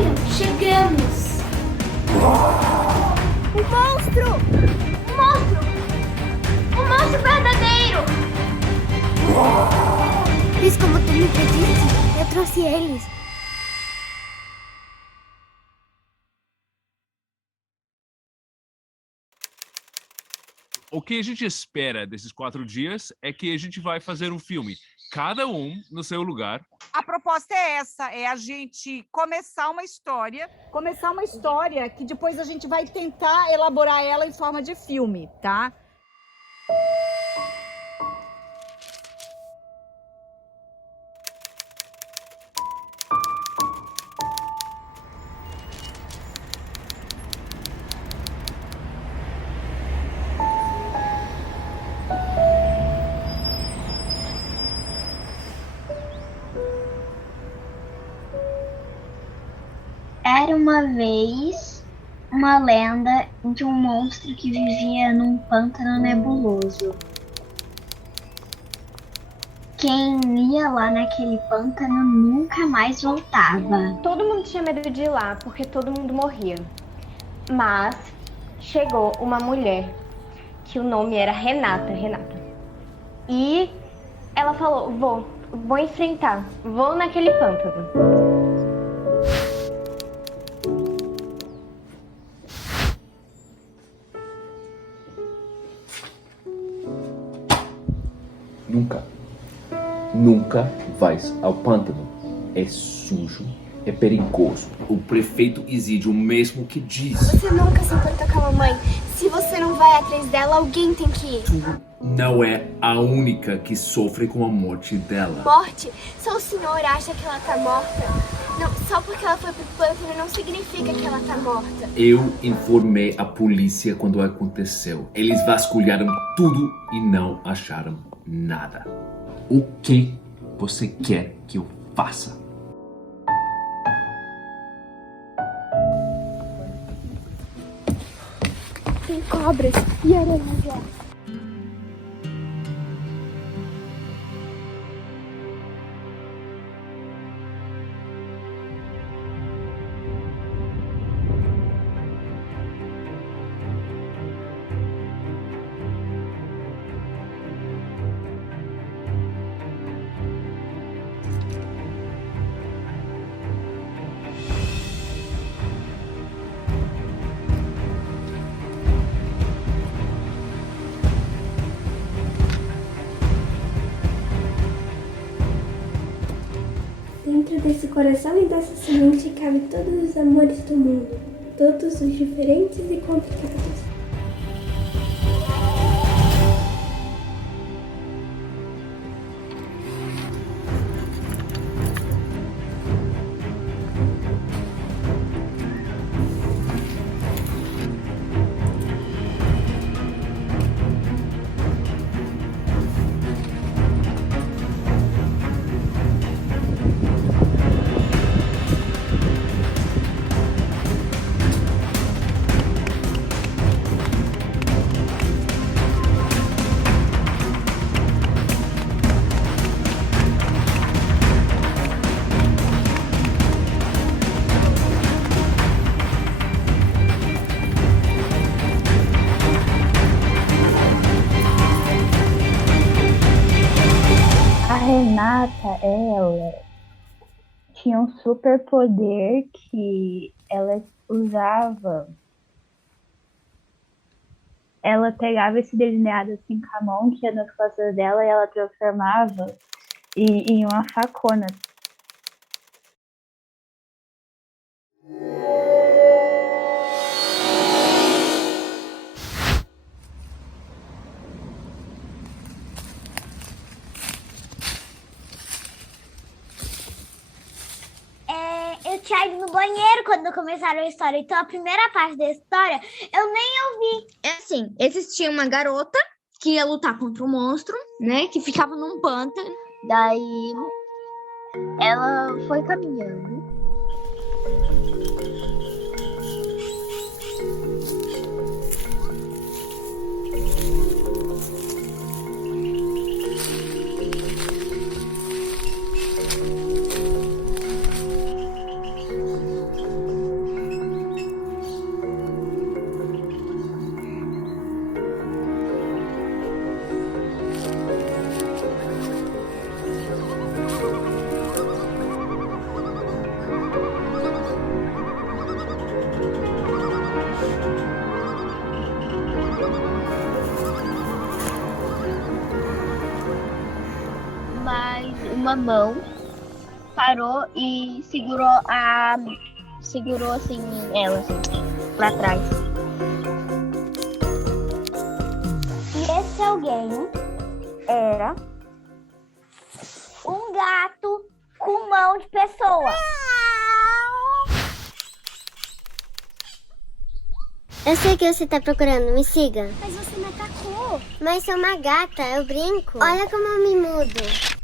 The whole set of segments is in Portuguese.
Venham, chegamos! O monstro! O monstro! O monstro verdadeiro! Fiz como tu me pediste. Eu trouxe eles. O que a gente espera desses 4 dias é que a gente vai fazer um filme, cada um no seu lugar. A proposta é essa, é a gente começar uma história que depois a gente vai tentar elaborar ela em forma de filme, tá? Era uma vez uma lenda de um monstro que vivia num pântano nebuloso. Quem ia lá naquele pântano nunca mais voltava. Todo mundo tinha medo de ir lá, porque todo mundo morria. Mas chegou uma mulher, que o nome era Renata. E ela falou, vou enfrentar, vou naquele pântano. Nunca vais ao pântano. É sujo, é perigoso. O prefeito exige o mesmo que diz. Você nunca se importou com a mamãe. Se você não vai atrás dela, alguém tem que ir. Tu não é a única que sofre com a morte dela. Morte? Só o senhor acha que ela tá morta? Não, só porque ela foi pro pântano não significa que ela tá morta. Eu informei a polícia quando aconteceu. Eles vasculharam tudo e não acharam nada. O que você quer que eu faça? Tem cobras e aranhas lá. Dentro desse coração e dessa semente cabe todos os amores do mundo, todos os diferentes e complicados. A Renata, ela tinha um super poder que ela usava. Ela pegava esse delineado assim com a mão que ia nas costas dela e ela transformava em uma facona. Eu tinha ido no banheiro quando começaram a história. Então, a primeira parte da história, eu nem ouvi. É assim, existia uma garota que ia lutar contra um monstro, né? Que ficava num pântano. Daí, ela foi caminhando. uma mão, parou e segurou assim ela assim, pra trás. E esse alguém era um gato com mão de pessoa. Eu sei que você tá procurando, me siga. Mas você me atacou. Mas sou uma gata, eu brinco. Olha como eu me mudo.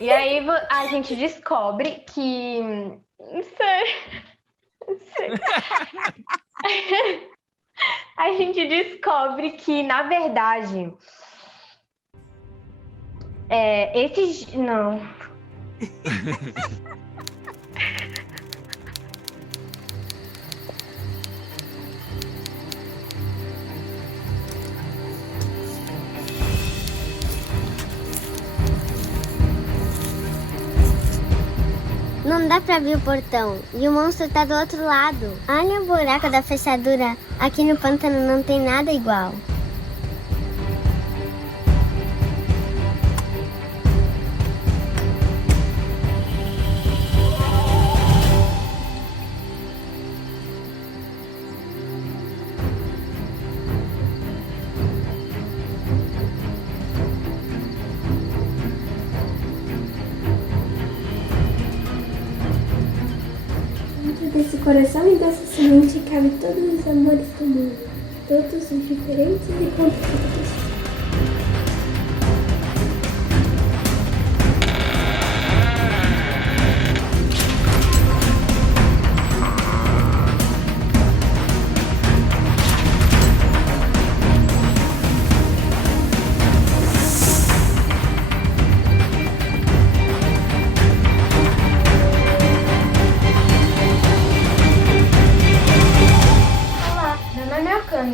E aí a gente descobre que... Não sei. A gente descobre que, na verdade, esses... Não. Não dá pra abrir o portão. E o monstro tá do outro lado. Olha o buraco da fechadura. Aqui no pântano não tem nada igual. Desse coração e dessa semente cabe todos os amores do mundo, todos os diferentes e complicados.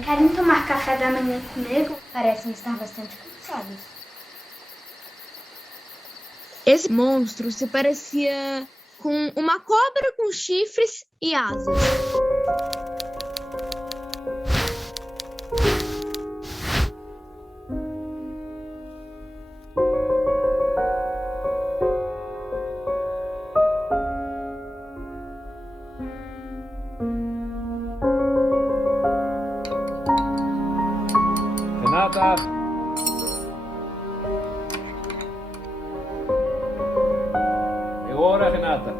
Querem tomar café da manhã comigo? Parecem estar bastante cansados. Esse monstro se parecia com uma cobra com chifres e asas. Renata! É hora, Renata!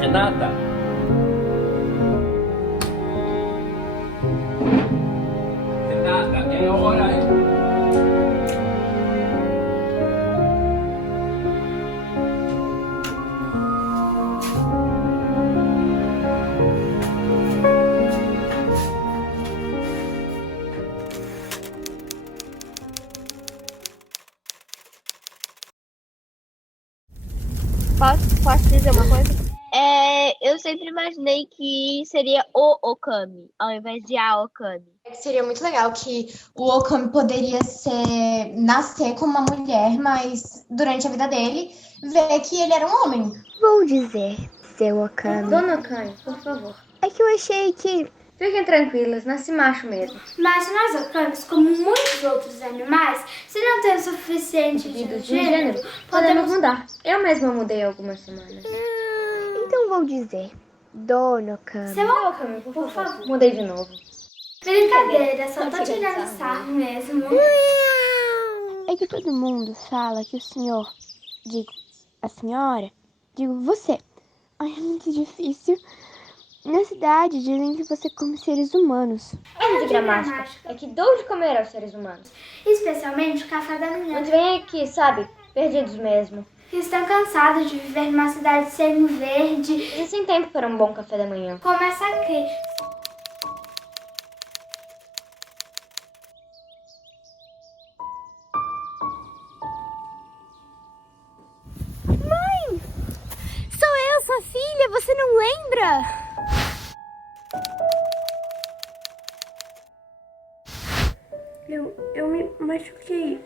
Renata! Renata, é hora! Posso dizer uma coisa? Eu sempre imaginei que seria o Okami, ao invés de a Okami. Seria muito legal que o Okami poderia nascer como uma mulher, mas durante a vida dele, ver que ele era um homem. Vou dizer, seu Okami. Dona Okami, por favor. É que eu achei que... Fiquem tranquilas, nasce macho mesmo. Mas nós Okamis, como muitos outros animais, se não temos o suficiente de gênero, podemos mudar. Eu mesma mudei algumas semanas. Então vou dizer, Dona Okami. Seu Okami, por favor. Mudei de novo. Brincadeira, só tô tirando sarro mesmo. É que todo mundo fala que o senhor, digo, a senhora, digo, você. Ai, é muito difícil. Na cidade dizem que você come seres humanos. É de gramática. É que dou de comer aos seres humanos. Especialmente o café da manhã. Mas vem aqui, sabe? Perdidos mesmo. Estão cansados de viver numa cidade semi-verde E sem tempo para um bom café da manhã. como essa aqui. Mãe! Sou eu, sua filha, você não lembra? Eu me machuquei.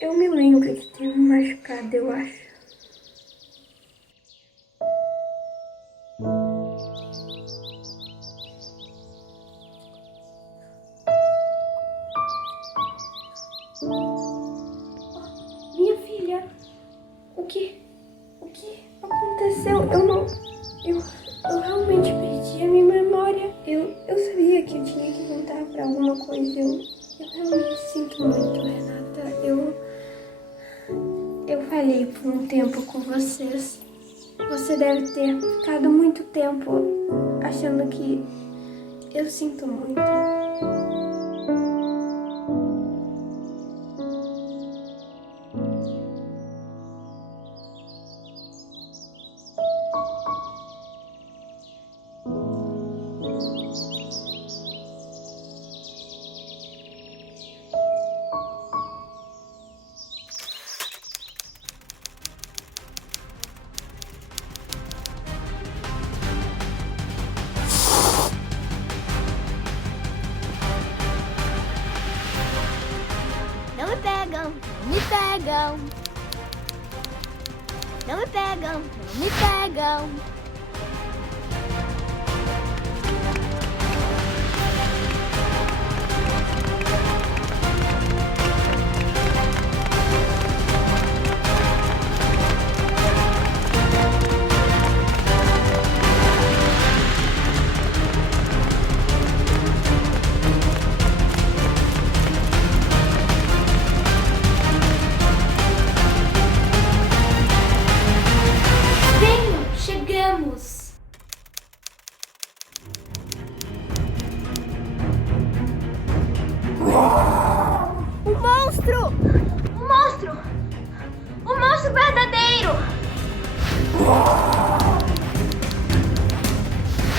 Eu me lembro de ter me machucado, eu acho. Minha filha, o que aconteceu? Eu realmente perdi a minha memória. Eu sabia que eu tinha que voltar pra alguma coisa. Eu realmente sinto muito, Renata. Eu falhei por um tempo com vocês. Você deve ter ficado muito tempo achando que eu sinto muito. Não me pegam, não me pegam. Não me pegam, não me pegam. Venham, chegamos! Um monstro! Um monstro! Um monstro verdadeiro!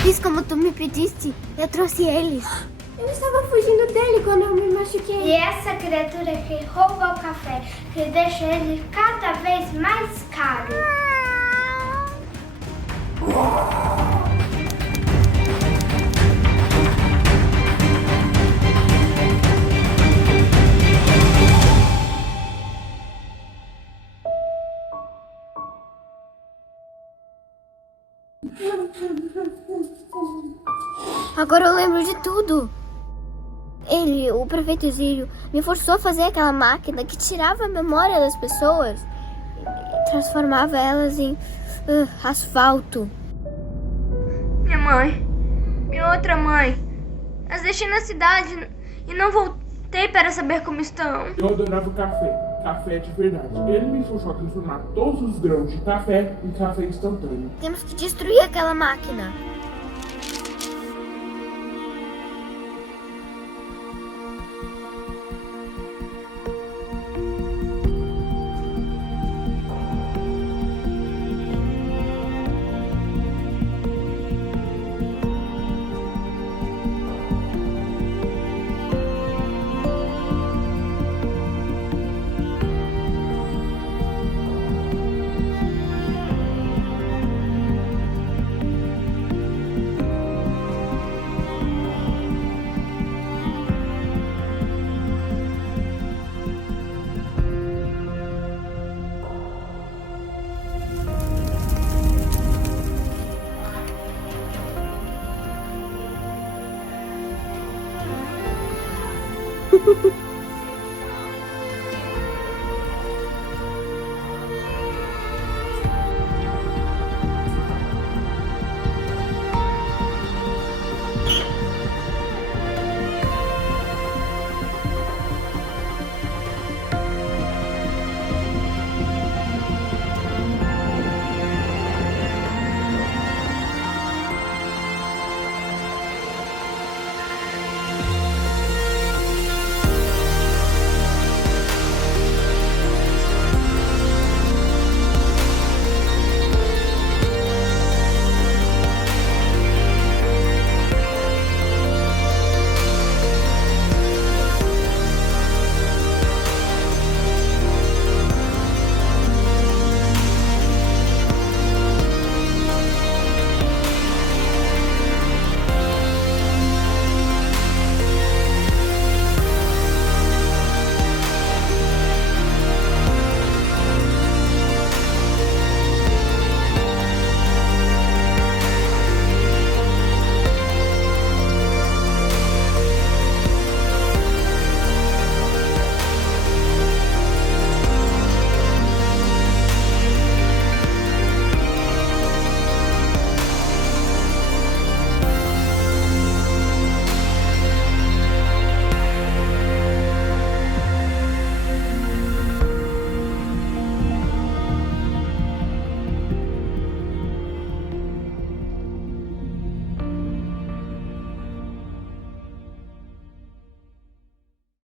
Fiz como tu me pediste, eu trouxe eles. Eu estava fugindo dele quando eu me machuquei. E essa criatura que rouba o café, que deixa ele cada vez mais caro. Agora eu lembro de tudo. Ele, o prefeito Zírio, me forçou a fazer aquela máquina que tirava a memória das pessoas e transformava elas em asfalto. Minha mãe, minha outra mãe. As deixei na cidade e não voltei para saber como estão. Eu adorava café, café de verdade. Ele me forçou a transformar todos os grãos de café em café instantâneo. Temos que destruir aquela máquina.